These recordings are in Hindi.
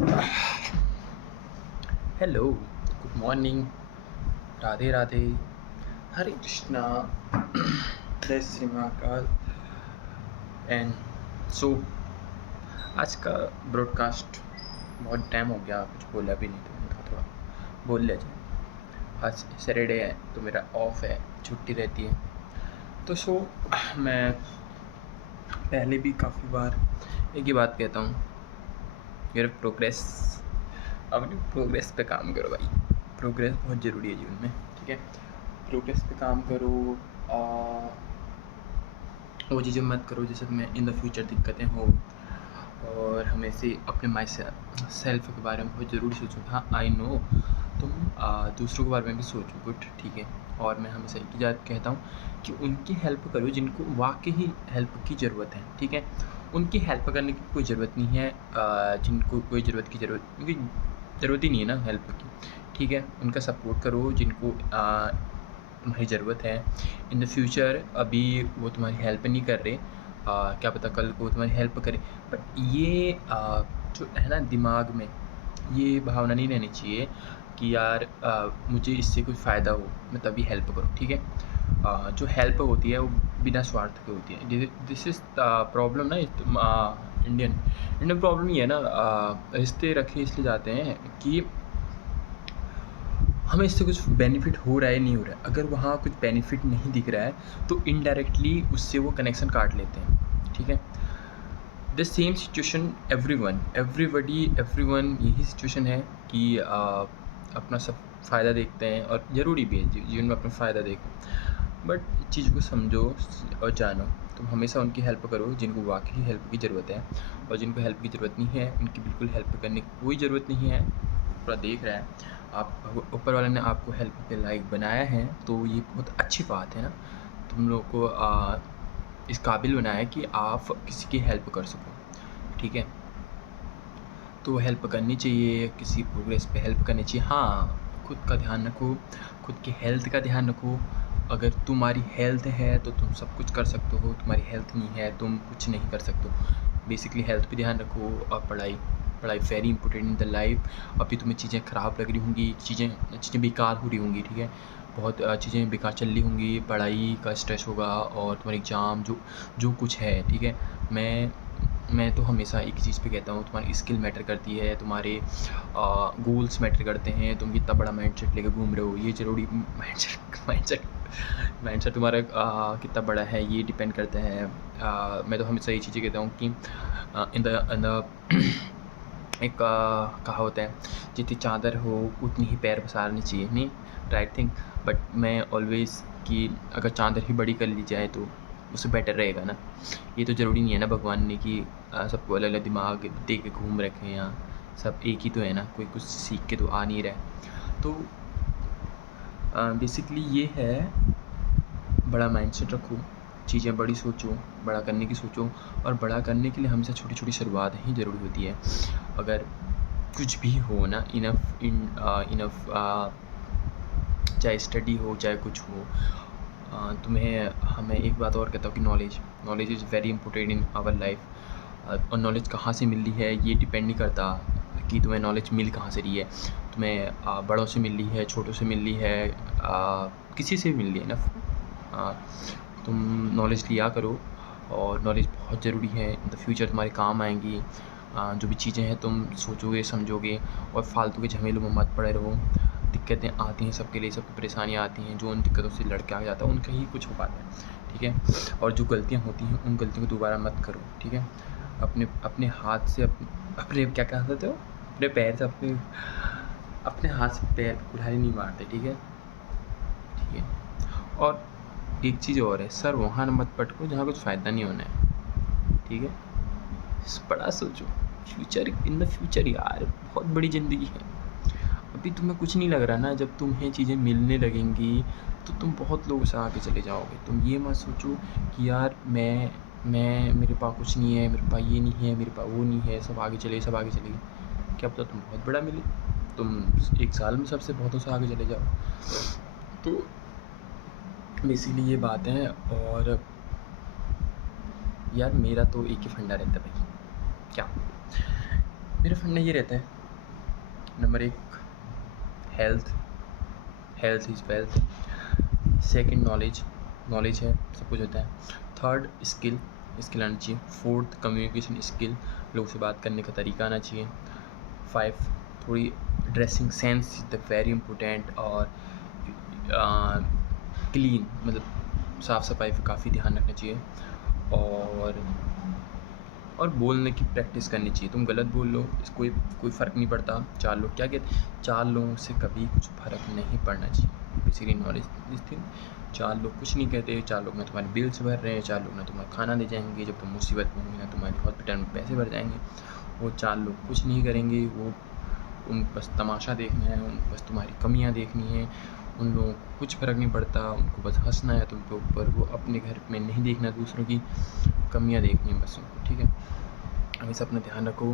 Hello, good morning, Radhe Radhe, Hare Krishna, जय श्री महाकाल। एंड सो आज का ब्रॉडकास्ट बहुत टाइम हो गया, कुछ बोला भी नहीं, तो मैंने कहा थोड़ा बोल लिया जाए। आज सैटरडे है तो मेरा ऑफ है, छुट्टी रहती है। तो मैं पहले भी काफ़ी बार एक ही बात कहता हूँ, योर प्रोग्रेस, अपनी प्रोग्रेस पे काम करो भाई। प्रोग्रेस बहुत ज़रूरी है जीवन में, ठीक है। प्रोग्रेस पे काम करो, वो चीज़ें मत करो जिससे तुम्हें इन द फ्यूचर दिक्कतें हो। और हमेशा अपने माइंड सेल्फ के बारे में बहुत ज़रूरी सोचो। हाँ, आई नो तुम दूसरों के बारे में भी सोचो, गुड, ठीक है। और मैं हमेशा एक ही बात कहता हूँ कि उनकी हेल्प करो जिनको वाकई ही हेल्प की ज़रूरत है, ठीक है। उनकी हेल्प करने की कोई ज़रूरत नहीं है जिनको कोई क्योंकि ज़रूरत ही नहीं है ना हेल्प की, ठीक है। उनका सपोर्ट करो जिनको तुम्हारी ज़रूरत है इन द फ्यूचर। अभी वो तुम्हारी हेल्प नहीं कर रहे, क्या पता कल को तुम्हारी हेल्प करे। बट ये जो है ना, दिमाग में ये भावना नहीं रहनी चाहिए कि यार मुझे इससे कुछ फ़ायदा हो, मैं तभी हेल्प करूँ, ठीक है। जो हेल्प होती है वो बिना स्वार्थ की होती है। दिस इज़ प्रॉब्लम ना, इंडियन प्रॉब्लम ये है ना, रिश्ते रखे इसलिए जाते हैं कि हमें इससे कुछ बेनिफिट हो रहा है नहीं हो रहा है। अगर वहाँ कुछ बेनिफिट नहीं दिख रहा है तो इनडायरेक्टली उससे वो कनेक्शन काट लेते हैं, ठीक है। द सेम सिचुएशन एवरीवन यही सिचुएशन है कि अपना सब फ़ायदा देखते हैं, और ज़रूरी भी है जीवन में अपना फ़ायदा देखो। बट चीज़ को समझो और जानो। तुम हमेशा उनकी हेल्प करो जिनको वाकई हेल्प की ज़रूरत है, और जिनको हेल्प की ज़रूरत नहीं है उनकी बिल्कुल हेल्प करने की कोई ज़रूरत नहीं है। पूरा देख रहा है आप, ऊपर वाले ने आपको हेल्प के लायक बनाया है, तो ये बहुत अच्छी बात है ना। तुम लोग को इस काबिल बनाया है कि आप किसी की हेल्प कर सको, ठीक है। तो हेल्प करनी चाहिए, किसी प्रोग्रेस पे हेल्प करनी चाहिए। हाँ, खुद का ध्यान रखो, खुद की हेल्थ का ध्यान रखो। अगर तुम्हारी हेल्थ है तो तुम सब कुछ कर सकते हो, तुम्हारी हेल्थ नहीं है तुम कुछ नहीं कर सकते हो। बेसिकली हेल्थ पे ध्यान रखो। और पढ़ाई पढ़ाई very important in the life. अभी तुम्हें चीज़ें ख़राब लग रही होंगी, चीज़ें बेकार हो रही होंगी, ठीक है। बहुत चीज़ें बेकार चल रही होंगी, पढ़ाई का स्ट्रेस होगा और तुम्हारे एग्ज़ाम जो जो कुछ है, ठीक है। मैं तो हमेशा एक ही चीज़ पे कहता हूँ, तुम्हारी स्किल मैटर करती है, तुम्हारे गोल्स मैटर करते हैं। तुम कितना बड़ा माइंडसेट लेके घूम रहे हो, ये ज़रूरी। माइंडसेट माइंडसेट तुम्हारा कितना बड़ा है ये डिपेंड करता है। मैं तो हमेशा ये चीज़ें कहता हूँ कि इन द एक कहावत है, जितनी चादर हो उतनी ही पैर पसारनी चाहिए, नहीं, राइट थिंग। बट मैं ऑलवेज़ कि अगर चादर ही बड़ी कर ली जाए तो उससे बेटर रहेगा ना। ये तो ज़रूरी नहीं है ना भगवान ने कि सबको अलग अलग दिमाग दे के घूम रखे हैं, यहाँ सब एक ही तो है ना, कोई कुछ सीख के तो आ नहीं रहा है। तो बेसिकली ये है, बड़ा माइंडसेट रखो, चीज़ें बड़ी सोचो, बड़ा करने की सोचो। और बड़ा करने के लिए हमेशा छोटी छोटी शुरुआत ही ज़रूरी होती है। अगर कुछ भी हो ना, इनफ चाहे स्टडी हो चाहे कुछ हो, हमें एक बात और कहता हूँ कि knowledge is very important in our life. और नॉलेज कहाँ से मिल रही है ये डिपेंड नहीं करता कि तुम्हें नॉलेज मिल कहाँ से रही है। तुम्हें बड़ों से मिल रही है, छोटों से मिल रही है, किसी से भी मिल रही है ना। तुम नॉलेज लिया करो, और नॉलेज बहुत ज़रूरी है, इन द फ्यूचर तुम्हारे काम आएंगी। जो भी चीज़ें हैं तुम सोचोगे समझोगे, और फालतू के झमेलों में मत पड़े रहो। दिक्कतें आती हैं सबके लिए, सबकी परेशानियाँ आती हैं, जो उन दिक्कतों से लड़ के आ जाता है उनका ही कुछ हो पाता है, ठीक है। और जो गलतियाँ होती हैं उन गलतियों को दोबारा मत करो, ठीक है। अपने अपने हाथ से अपने क्या कहते हो, अपने पैर से अपने हाथ से पैर पे कुल्हाड़ी नहीं मारते, ठीक है, ठीक है। और एक चीज़ और है, सर वहाँ मत पटको जहाँ कुछ फ़ायदा नहीं होना है, ठीक है। बड़ा सोचो, इन द फ्यूचर यार बहुत बड़ी ज़िंदगी है। अभी तुम्हें कुछ नहीं लग रहा ना, जब तुम्हें चीज़ें मिलने लगेंगी तो तुम बहुत लोगों से आगे चले जाओगे। तुम ये मत सोचो कि यार मैं मेरे पास कुछ नहीं है, मेरे पास ये नहीं है, मेरे पास वो नहीं है, सब आगे चले गए। क्या पता तुम बहुत बड़ा मिले, तुम एक साल में सबसे बहुतों से आगे चले जाओ। तो बेसिकली ये बात है। और यार मेरा तो एक ही फंडा रहता है भाई, क्या मेरा मानना ये रहता है, number 1 health, health is wealth. Second knowledge, knowledge है सब कुछ होता है। थर्ड स्किल, स्किल आनी चाहिए। फोर्थ कम्युनिकेशन स्किल, लोगों से बात करने का तरीका आना चाहिए। 5 थोड़ी dressing sense is the very important. और क्लीन मतलब साफ़ सफाई पे काफ़ी ध्यान रखना चाहिए। और बोलने की प्रैक्टिस करनी चाहिए। तुम गलत बोल लो, इस कोई फ़र्क नहीं पड़ता। 4 लोग क्या कहते, 4 लोगों से कभी कुछ फ़र्क नहीं पड़ना चाहिए। बेसिकली नॉलेज दिस थिंग, 4 लोग कुछ नहीं कहते, 4 लोग ना तुम्हारे बिल्स भर रहे हैं, 4 लोग ना तुम्हारा खाना दे जाएँगे जब तुम मुसीबत में होंगे, ना तुम्हारे हॉस्पिटल में पैसे भर जाएँगे। वो 4 लोग कुछ नहीं करेंगे, वो उन बस तमाशा देखना है, उन बस तुम्हारी कमियाँ देखनी है। उन लोगों को कुछ फ़र्क नहीं पड़ता, उनको बस हँसना है तुम पे ऊपर। वो अपने घर में नहीं देखना दूसरों की कमियाँ देखनी है बस उनको, ठीक है? हमेशा अपना ध्यान रखो,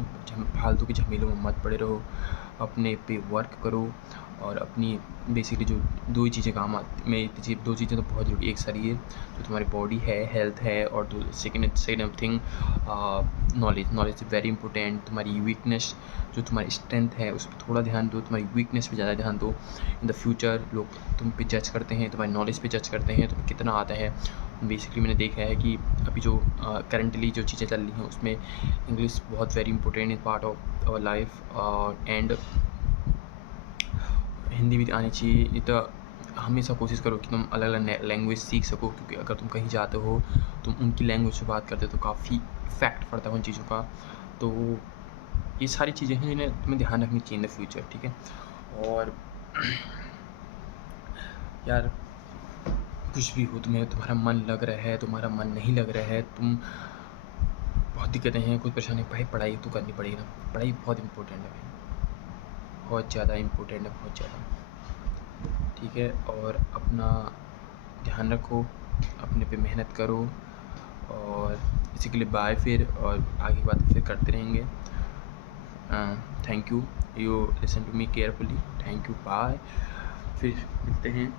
फालतू के झमेलों में मत पड़े रहो, अपने पे वर्क करो। और अपनी बेसिकली जो 2 ही चीज़ें काम आती, मैं एक चीज़ 2 चीज़ें तो बहुत ज़रूरी, एक शरीर जो तुम्हारी बॉडी है, हेल्थ है, और second thing knowledge. Knowledge is very important. तुम्हारी वीकनेस, जो तुम्हारी स्ट्रेंथ है उस पर थोड़ा ध्यान दो, तुम्हारी वीकनेस पे ज़्यादा ध्यान दो। इन द फ्यूचर लोग तुम पे जज करते हैं, तुम्हारी नॉलेज पे जज करते हैं, तुम्हें कितना आता है। बेसिकली मैंने देखा है कि अभी जो करंटली जो चीज़ें चल रही हैं उसमें इंग्लिश बहुत very important in part of our life. And Hindi भी आनी चाहिए। ये तो हमेशा कोशिश करो कि तुम अलग अलग लैंग्वेज सीख सको, क्योंकि अगर तुम कहीं जाते हो, तुम उनकी लैंग्वेज में बात करते हो तो काफ़ी इफ़ेक्ट पड़ता है उन चीज़ों का। तो ये सारी चीज़ें हैं जिन्हें तुम्हें ध्यान रखनी चाहिए इन द फ्यूचर, ठीक है? और यार, कुछ भी हो, तुम्हारा मन लग रहा है, तुम्हारा मन नहीं लग रहा है, तुम बहुत दिक्कतें हैं, कोई परेशानी, भाई पढ़ाई तो करनी पड़ेगी ना। पढ़ाई बहुत इंपॉर्टेंट है भाई, बहुत ज़्यादा इंपॉर्टेंट है, बहुत ज़्यादा, ठीक है? और अपना ध्यान रखो, अपने पे मेहनत करो। और इसी के लिए बाय फिर, और आगे की बात फिर करते रहेंगे। Thank you, you listen to me carefully. Thank you, bye, फिर मिलते हैं।